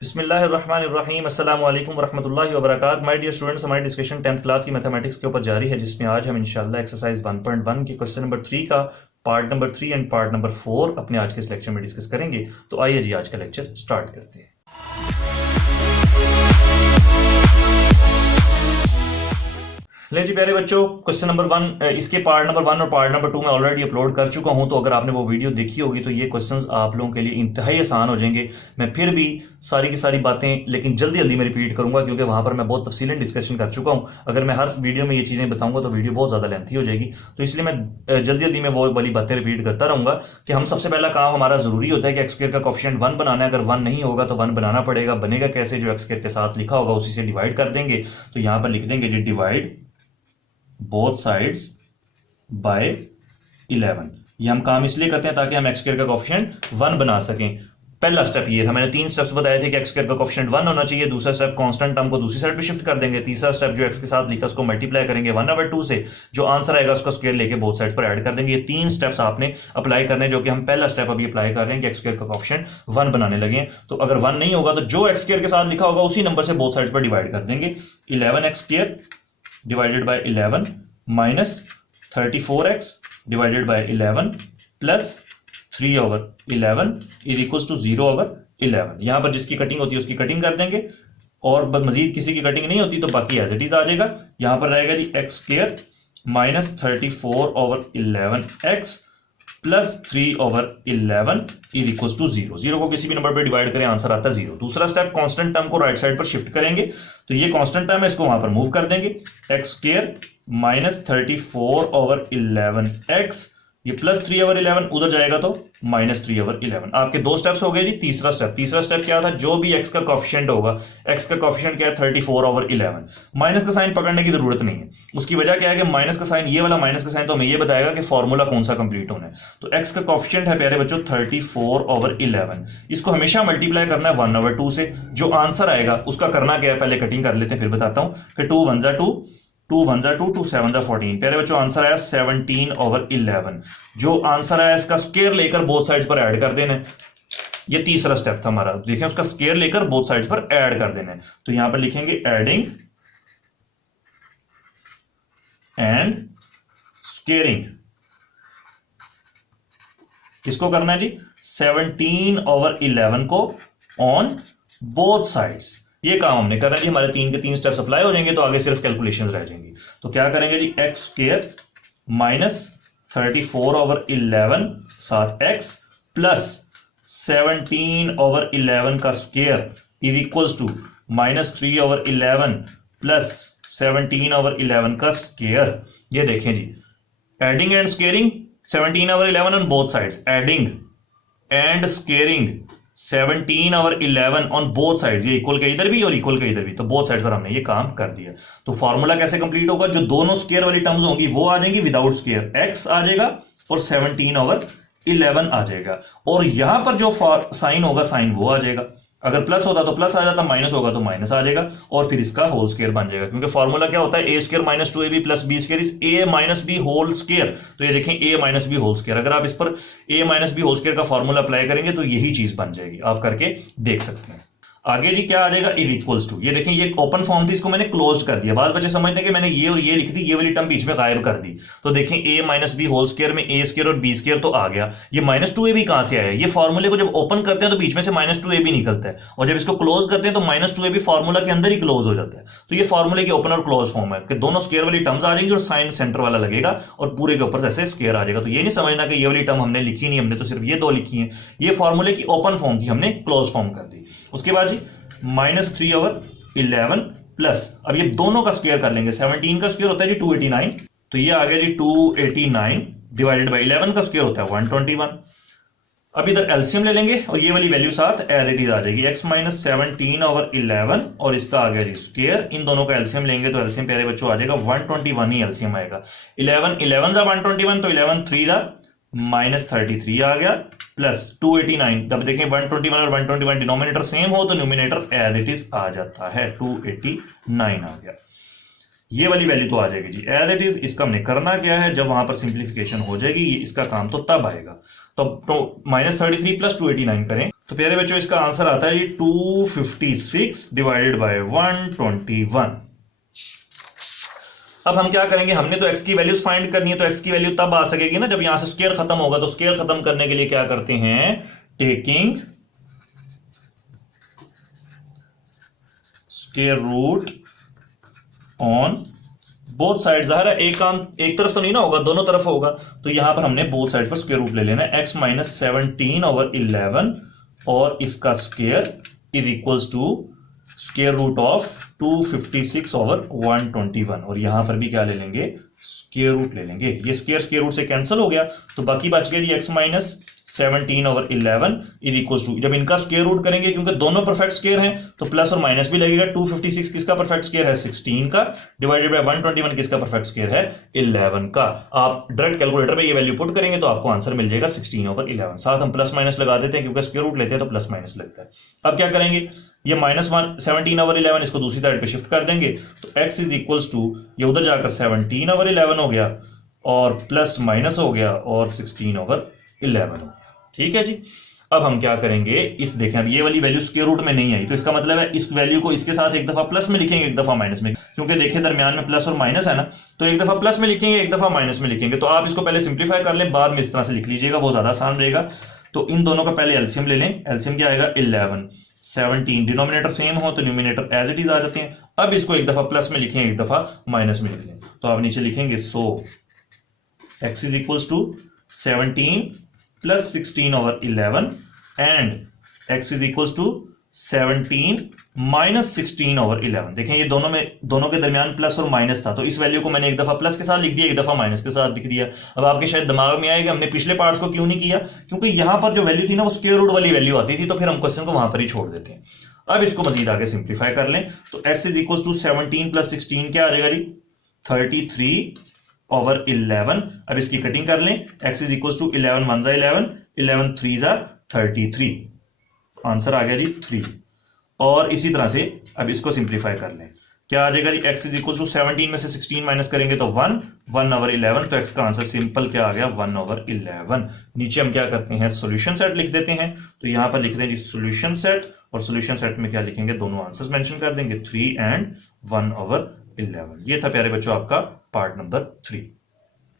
बिस्मिल्लाहिर्रहमानिर्रहीम अस्सलाम वालेकुम वरहमतुल्लाहि वबरकातुहू। माय डियर स्टूडेंट्स, हमारी डिस्कशन 10th क्लास की मैथमेटिक्स के ऊपर जारी है, जिसमें आज हम इंशाल्लाह एक्सरसाइज 1.1 के क्वेश्चन नंबर 3 का part number 3 and part number 4 अपने आज के इस लेक्चर में डिस्कस करेंगे। तो आइए जी आज का लेक्चर स्टार्ट करते हैं। ले जी प्यारे बच्चों, क्वेश्चन नंबर 1 इसके पार्ट नंबर 1 और पार्ट नंबर 2 में ऑलरेडी अपलोड कर चुका हूं, तो अगर आपने वो वीडियो देखी होगी तो ये क्वेश्चंस आप लोगों के लिए इंतहाई आसान हो जाएंगे। मैं फिर भी सारी की सारी बातें लेकिन जल्दी जल्दी में रिपीट करूंगा, क्योंकि वहां पर मैं बहुत तफसीलन डिस्कशन कर चुका हूं। अगर मैं हर वीडियो में ये चीजें बताऊंगा तो वीडियो बहुत ज्यादा लेंथी हो जाएगी, तो इसलिए मैं जल्दी जल्दी में वो वाली बातें रिपीट करता रहूंगा कि हम सबसे पहला काम हमारा जरूरी होता है कि एक्स स्क्वायर का कोएफिशिएंट 1 बनाना है। अगर 1 नहीं होगा तो 1 बनाना पड़ेगा। बनेगा कैसे? जो एक्स स्क्वायर के साथ लिखा होगा उसी से डिवाइड कर देंगे। तो यहां पर लिख देंगे जी डिवाइड बोथ साइड्स बाय 11। ये हम काम इसलिए करते हैं ताकि हम एक्स स्क्वायर का कोएफिशिएंट 1 बना सकें। पहला स्टेप ये था, मैंने 3 स्टेप्स बताए थे कि एक्स स्क्वायर का कोएफिशिएंट 1 होना चाहिए। दूसरा स्टेप कांस्टेंट टर्म को दूसरी साइड पे शिफ्ट कर देंगे। तीसरा स्टेप जो एक्स के साथ लिखा उसको मल्टीप्लाई करेंगे 1/2 से, जो आंसर आएगा उसका स्क्वायर लेके बोथ साइड्स पर ऐड कर देंगे। ये 3 स्टेप्स आपने अप्लाई करने, जो कि हम पहला स्टेप अभी अप्लाई कर रहे हैं कि एक्स स्क्वायर का कोएफिशिएंट 1 बनाने लगे। तो अगर 1 नहीं होगा तो जो एक्स स्क्वायर के साथ लिखा होगा उसी नंबर से बोथ साइड्स पर डिवाइड कर देंगे। 11x square divided by 11 minus 34x divided by 11 plus 3/11 is equals to 0/11। यहां पर जिसकी कटिंग होती है उसकी कटिंग कर देंगे, और मजीद किसी की कटिंग नहीं होती तो बाकी एज इट इज आ जाएगा। यहां पर रहेगा जी X square minus 34/11x plus 3/11 is equals to 0। 0 को किसी भी नंबर पर डिवाइड करें, आंसर आता है 0। दूसरा स्टेप कांस्टेंट टर्म को राइट साइड पर शिफ्ट करेंगे, तो ये कांस्टेंट टर्म है, इसको वहां पर मूव कर देंगे। एक्स स्क्वायर माइनस 34/11x, ये प्लस 3/11 उधर जाएगा तो माइनस 3/11। आपके 2 स्टेप्स हो गए जी। तीसरा स्टेप क्या था? जो भी एक्स का कोएफिशिएंट होगा, एक्स का कोएफिशिएंट क्या है 34/11, माइनस का साइन पकड़ने की जरूरत नहीं है। उसकी वजह क्या है कि माइनस का साइन, ये वाला माइनस का साइन तो हमें ये बताएगा कि फॉर्मूला कौन सा कंप्लीट होना है। तो एक्स का कोएफिशिएंट है प्यारे बच्चों 34/11, इसको हमेशा मल्टीप्लाई करना है 1/2 से। जो आंसर आएगा उसका करना क्या है, पहले कटिंग कर लेते हैं फिर बताता हूं कि 2 1 जा 2, 2 1 जा 2, 2 7 जा 14। प्यारे बच्चों आंसर आया 17/11। जो आंसर आया इसका स्क्वायर लेकर बोथ साइड्स पर ऐड कर देना है। ये तीसरा स्टेप था हमारा। देखें, उसका स्क्वायर लेकर बोथ साइड्स पर ऐड कर देना है। तो यहां पर लिखेंगे एडिंग एंड स्क्वेयरिंग। किसको करना है जी? 17/11 को ऑन बोथ साइड्स। ये काम हमने करना है जी। हमारे 3 के 3 स्टेप्स अप्लाई हो जाएंगे, तो आगे सिर्फ कैलकुलेशंस रह जाएंगी। तो क्या करेंगे जी? एक्स स्क्वायर माइनस 34/11 साथ x प्लस 17/11 का square is equals to minus 3/11 plus 17/11 का स्क्वायर। ये देखें जी, adding and squaring 17/11 on both sides, adding and squaring 17/11 on both sides. ये इक्वल के इधर भी और इक्वल के इधर भी, तो बोथ साइड्स पर हमने ये काम कर दिया। तो फॉर्मूला कैसे कंप्लीट होगा? जो दोनों स्क्वायर वाली टर्म्स होंगी वो आ जाएंगी विदाउट स्क्वायर, x आ जाएगा और 17/11 आ जाएगा, और यहां पर जो साइन होगा साइन वो आ जाएगा। अगर प्लस होता तो प्लस आ जाता, माइनस होगा तो माइनस आ जाएगा, और फिर इसका होल स्क्वायर बन जाएगा। क्योंकि फॉर्मूला क्या होता है? A square minus 2ab plus B square is A minus B whole square. तो ये देखें A minus B whole square, अगर आप इस पर A minus B whole square का फॉर्मूला अप्लाई करेंगे तो यही चीज बन जाएगी। आप करके देख सकते हैं। आगे जी क्या आ जाएगा? Is equals to. ये देखें, ये ओपन फॉर्म थी, इसको मैंने क्लोज कर दिया। बाद बच्चे समझते हैं कि मैंने ये और ये लिख दी, ये वाली टर्म बीच में गायब कर दी। तो देखें A minus B whole square में ए स्क्वायर और बी स्क्वायर तो आ गया। ये माइनस 2ab कहां से आया? ये फॉर्मूले को जब ओपन करते हैं तो बीच में से माइनस 2ab निकलता है, और जब इसको क्लोज करते हैं तो माइनस 2ab फॉर्मूला के अंदर ही क्लोज हो जाता है। तो ये फॉर्मूले की ओपन और क्लोज फॉर्म है कि दोनों स्क्वायर वाली टर्म्स आ जाएंगी और साइन सेंटर वाला लगेगा और पूरे के ऊपर जैसे स्क्वायर आ जाएगा। तो ये नहीं समझना कि ये वाली टर्म हमने लिखी नहीं, हमने तो सिर्फ ये 2 लिखी है। ये फॉर्मूले की ओपन फॉर्म थी, हमने क्लोज फॉर्म कर दी। उसके बाद जी माइनस 3/11 प्लस, अब ये दोनों का स्क्वायर कर लेंगे। 17 का स्क्वायर होता है जी 289, तो ये आ गया जी 289 डिवाइडेड बाय 11 का स्क्वायर होता है 121। अब इधर एलसीएम ले लेंगे और ये वाली वैल्यू साथ एज इट इज आ जाएगी, x माइनस 17/11 और इसका आ गया जी स्क्वायर। इन दोनों का एलसीएम लेंगे तो एलसीएम प्यारे बच्चों आ जाएगा 121 ही एलसीएम आएगा। 11 जा 121, तो 11 3 जा माइनस 33 आ गया प्लस 289। जब देखें 121 और 121 डिनोमिनेटर सेम हो तो न्यूमिनेटर एज इट इज आ जाता है, 289 आ गया। ये वाली वैल्यू तो आ जाएगी जी एज इट इज। इसका हमने करना क्या है, जब वहां पर सिंप्लीफिकेशन हो जाएगी इसका काम तो तब आएगा। तो -33 + 289 करें तो प्यारे बच्चों इसका आंसर आता है जी 256 डिवाइडेड बाय 121। अब हम क्या करेंगे, हमने तो x की वैल्यूज फाइंड करनी है, तो x की वैल्यू तब आ सकेगी ना जब यहां से स्क्वायर खत्म होगा। तो स्क्वायर खत्म करने के लिए क्या करते हैं, taking square root on both side. ज़ाहिर है एक काम एक तरफ तो नहीं ना होगा, दोनों तरफ होगा। तो यहां पर हमने बोथ साइड पर स्क्वायर रूट ले लेना है, x माइनस 17/11 और इसका square is equals to square root of 256/121। और यहां पर भी क्या ले लेंगे, स्क्वायर रूट ले लेंगे। ये स्क्वायर रूट से कैंसिल हो गया, तो बाकी बच गया जी x minus 17/11 is equals to, जब इनका स्क्वायर रूट करेंगे क्योंकि दोनों परफेक्ट स्क्वायर हैं तो प्लस और माइनस भी लगेगा। 256 किसका परफेक्ट स्क्वायर है, 16 का, डिवाइडेड बाय 121 किसका परफेक्ट स्क्वायर है, 11 का। आप डायरेक्ट कैलकुलेटर पे ये वैल्यू पुट करेंगे तो आपको आंसर मिल जाएगा 16/11। साथ हम प्लस माइनस लगा देते हैं क्योंकि स्क्वायर रूट लेते हैं तो प्लस माइनस लगता है। अब क्या करेंगे, ये माइनस 17/11 इसको दूसरी साइड पे शिफ्ट कर देंगे, तो x इज इक्वल्स टू ये उधर जाकर 17/11 हो गया और प्लस माइनस हो गया और 16/11 हो गया। ठीक है जी। अब हम क्या करेंगे, इस देखें अब ये वाली वैल्यू स्क्वायर रूट में नहीं आई, तो इसका मतलब है इस वैल्यू को इसके साथ एक दफा प्लस में लिखेंगे, एक दफा माइनस में, क्योंकि देखिए दरमियान में प्लस और माइनस है ना, तो एक दफा प्लस में लिखेंगे, एक दफा माइनस में लिखेंगे। तो आप इसको पहले सिंप्लीफाई कर लें, बाद में इस तरह से लिख लीजिएगा, वो ज्यादा आसान रहेगा। तो इन दोनों का पहले एलसीएम ले लें। एलसीएम क्या आएगा, 11 17, डिनोमिनेटर सेम हो तो न्यूमिनेटर एज इट इज आ जाते हैं। अब इसको एक दफा प्लस में लिखें, एक दफा माइनस में लिख लें, तो आप नीचे लिखेंगे so x is equals to 17 plus 16/11 and x is equals to 17 minus 16/11। देखें ये दोनों के दरमियान प्लस और माइनस था, तो इस वैल्यू को मैंने एक दफा प्लस के साथ लिख दिया, एक दफा माइनस के साथ लिख दिया। अब आपके शायद दिमाग में आएगा हमने पिछले पार्ट्स को क्यों नहीं किया, क्योंकि यहां पर जो वैल्यू थी ना वो स्क्वायर रूट वाली वैल्यू आती थी, तो फिर हम क्वेश्चन को वहां पर ही छोड़ देते हैं। अब इसको मजीद आगे सिंप्लीफाई कर लें, तो x is equals to 17 plus 16 क्या आ जाएगा जी, 33/11। अब इसकी कटिंग कर लें, x is equals to 11 1 11, 11 3 33, answer आ गया जी 3। और इसी तरह से अब इसको सिंप्लीफाई कर लें, क्या आ जाएगा जी, x इज इक्वल्स टू 17 में से 16 माइनस करेंगे तो 1/11, तो x का आंसर सिंपल क्या आ गया 1/11। नीचे हम क्या करते हैं, सॉल्यूशन सेट लिख देते हैं, तो यहां पर लिखते हैं जी सॉल्यूशन सेट, और सॉल्यूशन सेट में क्या लिखेंगे, दोनों आंसर्स मेंशन कर देंगे 3 एंड 1/11। ये था प्यारे बच्चों आपका पार्ट नंबर 3।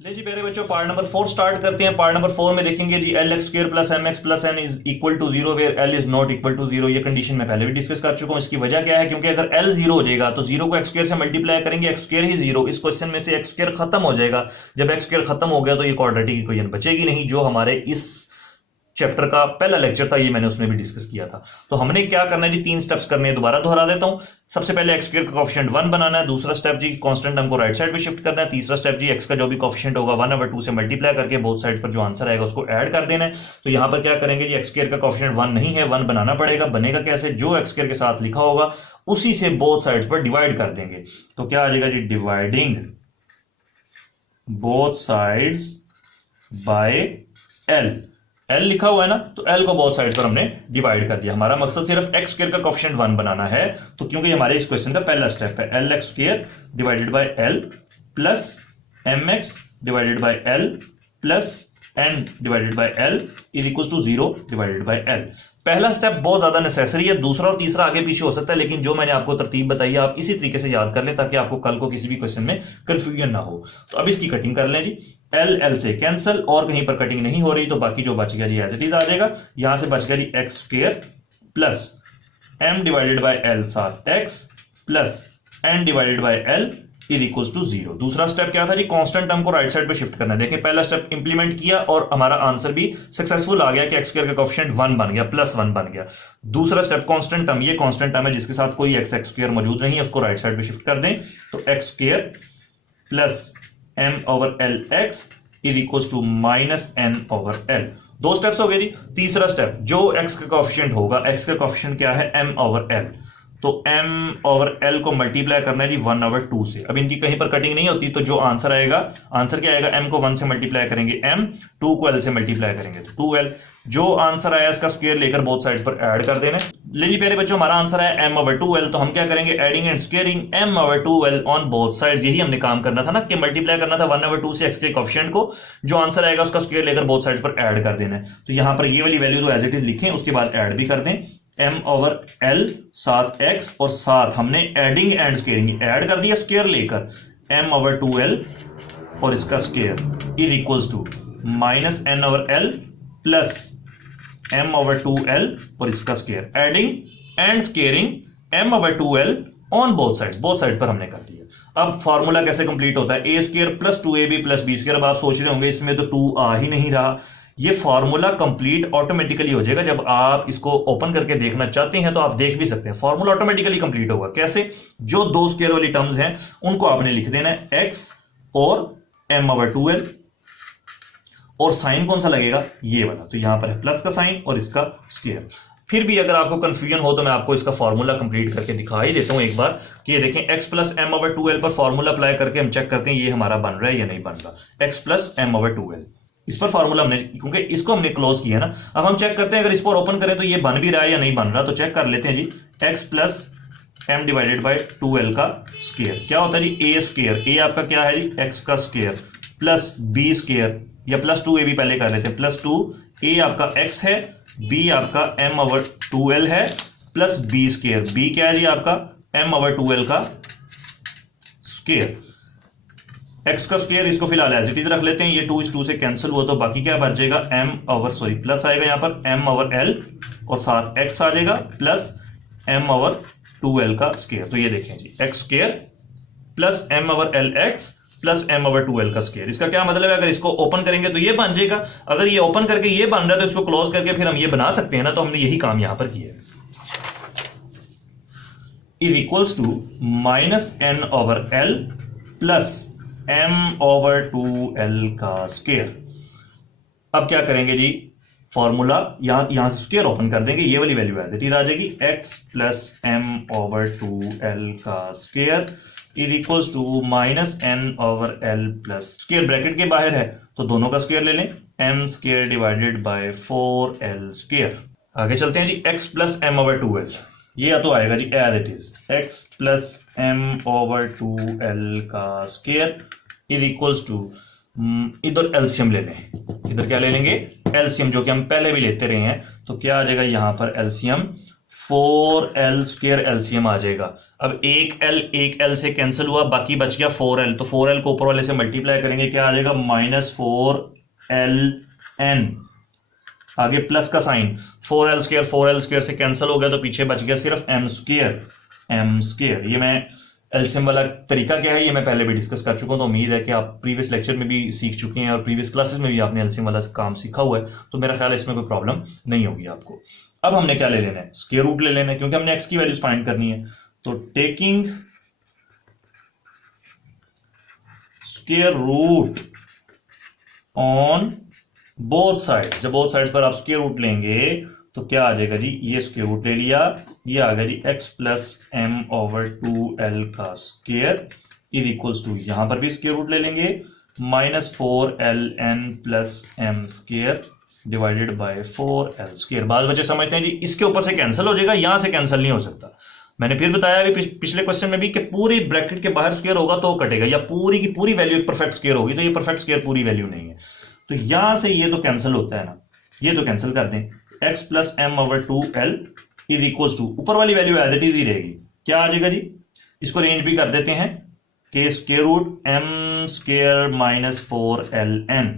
ले जी प्यारे बच्चों पार्ट नंबर 4 स्टार्ट करते हैं। पार्ट नंबर 4 में देखेंगे जी LX² plus MX plus N is equal to 0 where L is not equal to 0। ये कंडीशन मैं पहले भी डिस्कस कर चुका हूं। इसकी वजह क्या है, क्योंकि अगर L 0 हो जाएगा तो 0 को x² से मल्टीप्लाई करेंगे, x² ही 0, इस क्वेश्चन में से x² खत्म हो जाएगा। जब x² खत्म हो गया तो ये क्वाड्रेटिक इक्वेशन बचेगी नहीं, जो हमारे इस चैप्टर का पहला लेक्चर था, ये मैंने उसमें भी डिस्कस किया था। तो हमने क्या करना है जी, 3 स्टेप्स करने हैं, दोबारा दोहरा देता हूं। सबसे पहले x² का कोएफिशिएंट 1 बनाना है, दूसरा स्टेप जी कांस्टेंट टर्म को राइट साइड पे शिफ्ट करना है, तीसरा स्टेप जी x का जो भी कोएफिशिएंट होगा 1/2 से मल्टीप्लाई करके बोथ साइड पर जो आंसर आएगा उसको ऐड कर देना है। तो यहां पर क्या करेंगे जी, x² का कोएफिशिएंट 1 नहीं है, 1 बनाना पड़ेगा। बनेगा कैसे, जो x² के साथ लिखा होगा उसी से बोथ साइड्स पर डिवाइड कर देंगे। तो क्या आ जाएगा जी, dividing both sides by l, L लिखा हुआ है ना, तो L को बोथ साइड पर हमने डिवाइड कर दिया। हमारा मकसद सिर्फ x² का कोएफिशिएंट 1 बनाना है, तो क्योंकि हमारे इस क्वेश्चन का पहला स्टेप है, LX² divided by L plus MX divided by L plus N divided by L is equal to 0 divided by L। पहला स्टेप बहुत ज्यादा नेसेसरी है, दूसरा और तीसरा आगे पीछे हो सकता है, लेकिन जो मैंने आपको तरतीब बताई है आप इसी तरीके से याद कर लें ताकि आपको कल को किसी भी क्वेश्चन में कंफ्यूजन ना हो। तो अब इसकी कटिंग कर लें जी, L से कैंसिल और कहीं पर कटिंग नहीं हो रही, तो बाकी जो बच गया जी एज इट इज आ जाएगा। यहां से बच गया जी x² plus m divided by L साथ x plus n divided by L is equal to 0। दूसरा स्टेप क्या था जी, कांस्टेंट टर्म को राइट साइड पे शिफ्ट करना है। देखिए पहला स्टेप इंप्लीमेंट किया और हमारा आंसर भी सक्सेसफुल आ गया कि x² का कोएफिशिएंट 1 बन गया, प्लस 1 बन गया। दूसरा स्टेप कांस्टेंट टर्म, ये कांस्टेंट टर्म है जिसके साथ कोई x² मौजूद नहीं है, उसको राइट साइड पे शिफ्ट कर दें, तो x² plus m/LX is equal to minus n/L। 2 steps हो गए जी। तीसरा स्टेप, जो x का कोएफिशिएंट होगा, x का कोएफिशिएंट क्या है m/L, तो m ओवर l को मल्टीप्लाई करना है जी 1/2 से। अब इनकी कहीं पर कटिंग नहीं होती, तो जो आंसर आएगा, आंसर क्या आएगा, m को 1 से मल्टीप्लाई करेंगे m, 2 को l से मल्टीप्लाई करेंगे तो 2l। जो आंसर आया इसका स्क्वायर लेकर बोथ साइड्स पर ऐड कर देना। ले जी प्यारे बच्चों, हमारा आंसर है m/2l, तो हम क्या करेंगे, adding and squaring m/2l on both sides. यही हमने काम करना था ना, कि मल्टीप्लाई करना था 1/2 से x के कोएफिशिएंट को, जो आंसर आएगा उसका स्क्वायर लेकर बोथ साइड्स पर ऐड कर देना है। तो यहां पर ये वाली वैल्यू तो एज इट इज लिखें, उसके बाद ऐड भी कर दें, m/l साथ x और साथ हमने एडिंग एंड स्क्वायरिंग ऐड कर दिया स्क्वायर लेकर, m/2l और इसका square is equals to -n/l plus m/2l और इसका square, adding and squaring m/2l on both sides पर हमने कर दिया। अब फार्मूला कैसे कंप्लीट होता है, a² plus 2ab plus b²। अब आप सोच रहे होंगे इसमें तो 2 आ ही नहीं रहा। ये फार्मूला कंप्लीट ऑटोमेटिकली हो जाएगा। जब आप इसको ओपन करके देखना चाहते हैं तो आप देख भी सकते हैं, फार्मूला ऑटोमेटिकली कंप्लीट होगा। कैसे, जो दो स्क्वायर वाली टर्म्स हैं उनको आपने लिख देना है x और m/2l, और साइन कौन सा लगेगा, ये वाला, तो यहां पर है प्लस का साइन और इसका स्क्वायर। फिर भी अगर आपको कंफ्यूजन हो तो मैं आपको इसका फार्मूला कंप्लीट करके दिखा ही देता हूं एक बार, कि ये देखें x प्लस m/2l पर फार्मूला अप्लाई करके हम चेक करते हैं ये हमारा बन रहा है या नहीं बन रहा। x प्लस m/2l, इस पर फार्मूला हमने, क्योंकि इसको हमने क्लोज किया ना, अब हम चेक करते हैं अगर इस पर ओपन करें तो ये बन भी रहा है या नहीं बन रहा। तो चेक कर लेते हैं जी, x प्लस m/2l का स्क्वायर क्या होता है जी, a², a आपका क्या है जी, x का स्क्वायर प्लस b², या प्लस 2ab पहले कर लेते हैं, प्लस 2a आपका x है, b आपका m/2l है, प्लस b², b क्या है जी आपका m/2l का स्क्वायर, x का स्क्वायर, इसको फिलहाल एज इट इज रख लेते हैं। ये 2 इस 2 से कैंसिल हुआ तो बाकी क्या बच जाएगा, प्लस आएगा यहाँ पर m/l और साथ x आ जाएगा प्लस m/2l का स्क्वायर। तो ये देखें जी, x² plus m/lx plus m/2l का स्क्वायर। इसका क्या मतलब है, अगर इसको ओपन करेंगे तो ये बन जाएगा, अगर ये ओपन करके ये बन रहा है तो इसको क्लोज करके फिर हम ये बना सकते हैं ना। तो हमने यही काम यहां पर किया है, is equals to -n/l plus m/2l का स्क्वायर। अब क्या करेंगे जी, फॉर्मूला यहां से स्क्वायर ओपन कर देंगे, ये वाली वैल्यू आ जाएगी x प्लस m/2l का square is equals to -n/l plus, square bracket के बाहर है तो दोनों का स्क्वायर ले लें, m² डिवाइडेड बाय 4l²। आगे चलते हैं जी, x प्लस m/2l, ये या तो आएगा जी as it is, x plus m/2l का स्क्वायर इज इक्वल्स टू, इधर एलसीएम ले लें, इधर क्या ले लेंगे, एलसीएम, जो कि हम पहले भी लेते रहे हैं। तो क्या आ जाएगा यहां पर एलसीएम, 4l² एलसीएम आ जाएगा। अब एक l से कैंसिल हुआ, बाकी बच गया 4l, तो 4l को ऊपर वाले से मल्टीप्लाई करेंगे, क्या आ जाएगा -4ln, आगे प्लस का साइन, 4l² से कैंसिल हो गया तो पीछे बच गया सिर्फ m²। ये मैं एलसीएम वाला तरीका क्या है ये मैं पहले भी डिस्कस कर चुका हूं, तो उम्मीद है कि आप प्रीवियस लेक्चर में भी सीख चुके हैं और प्रीवियस क्लासेस में भी आपने एलसीएम वाला काम सीखा हुआ है, तो मेरा ख्याल है इसमें कोई प्रॉब्लम नहीं होगी आपको। अब हमने क्या ले लेना है, स्क्वायर रूट ले लेना है, क्योंकि हमने x की वैल्यूज फाइंड करनी है। तो taking square root on both sides, जब बोथ साइड्स पर आप स्क्वायर रूट लेंगे तो क्या आ जाएगा जी, ये स्क्वायर रूट ले लिया, ये आ गया जी x प्लस m/2l का स्क्वायर इज इक्वल्स टू, यहां पर भी स्क्वायर रूट ले लेंगे, -4ln plus m² divided by 4l²। बाद बच्चे समझते हैं जी इसके ऊपर से कैंसिल हो जाएगा, यहां से कैंसिल नहीं हो सकता। मैंने फिर बताया अभी पिछले क्वेश्चन में भी कि पूरी ब्रैकेट के बाहर स्क्वायर होगा तो कटेगा, या पूरी की पूरी वैल्यू एक परफेक्ट स्क्वायर होगी, तो ये परफेक्ट स्क्वायर पूरी वैल्यू नहीं है, तो यहां से ये तो कैंसिल होता है ना, ये तो कैंसिल कर दें, x plus m/2l is equals to, ऊपर वाली वैल्यू एज इट इज ही रहेगी, क्या आ जाएगा जी, इसको रेंज भी कर देते हैं कि square root m² -4ln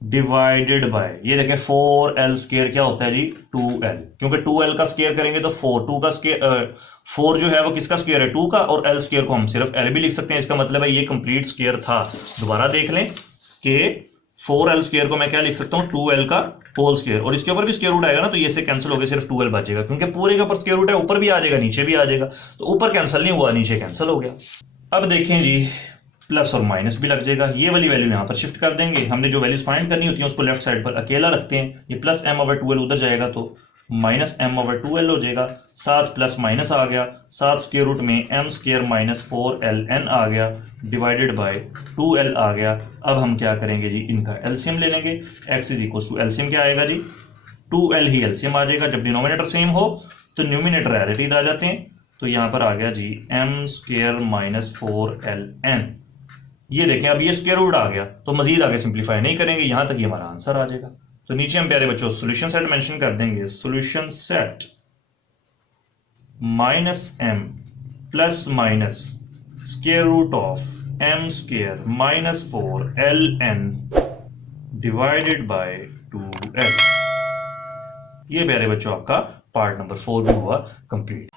divided bye, ये देखें 4l² क्या होता है जी 2l, क्योंकि 2l का स्क्वायर करेंगे तो 2 का स्क्वायर 4 जो है वो किसका स्क्वायर है 2 का, और l² को हम सिर्फ l भी लिख सकते हैं। इसका मतलब है ये कंप्लीट स्क्वायर था। दोबारा देख लें कि 4l² को मैं क्या लिख सकता हूं 2l का होल स्क्वायर, और इसके ऊपर भी स्क्वायर रूट आएगा ना तो ये से कैंसिल हो गया, सिर्फ 2l बचेगा, क्योंकि पूरे के ऊपर स्क्वायर रूट है, ऊपर भी आ जाएगा नीचे भी आ जाएगा, तो ऊपर कैंसिल नहीं हुआ नीचे कैंसिल हो गया। अब देखें जी प्लस और माइनस भी लग जाएगा, ये वाली वैल्यू यहां पर शिफ्ट कर देंगे, हमने जो वैल्यूज फाइंड करनी होती है उसको लेफ्ट साइड पर अकेला रखते हैं, ये प्लस m/2l उधर जाएगा तो माइनस एम ओवर 2l हो जाएगा, साथ प्लस माइनस आ गया, साथ स्क्वायर रूट में एम स्क्वायर माइनस 4ln आ गया डिवाइडेड बाय 2l आ गया। अब हम क्या करेंगे जी, इनका एलसीएम ले लेंगे। x is equal to LCM क्या आएगा जी, 2l ही एलसीएम आ जाएगा। जब डिनोमिनेटर सेम हो तो न्यूमिनेटर एडिटिव आ जाते हैं। तो यहाँ पर आ गया G M square minus 4ln। ये देखें अब ये स्क्वायर रूट आ गया तो मजीद आगे सिंप्लीफाई नहीं करेंगे, यहां तक ये हमारा आंसर आ जाएगा। तो नीचे हम प्यारे बच्चों सॉल्यूशन सेट मेंशन कर देंगे, solution set minus M plus minus square root of M square minus 4ln divided by 2l। ये प्यारे बच्चों आपका पार्ट नंबर 4 भी हुआ कंप्लीट।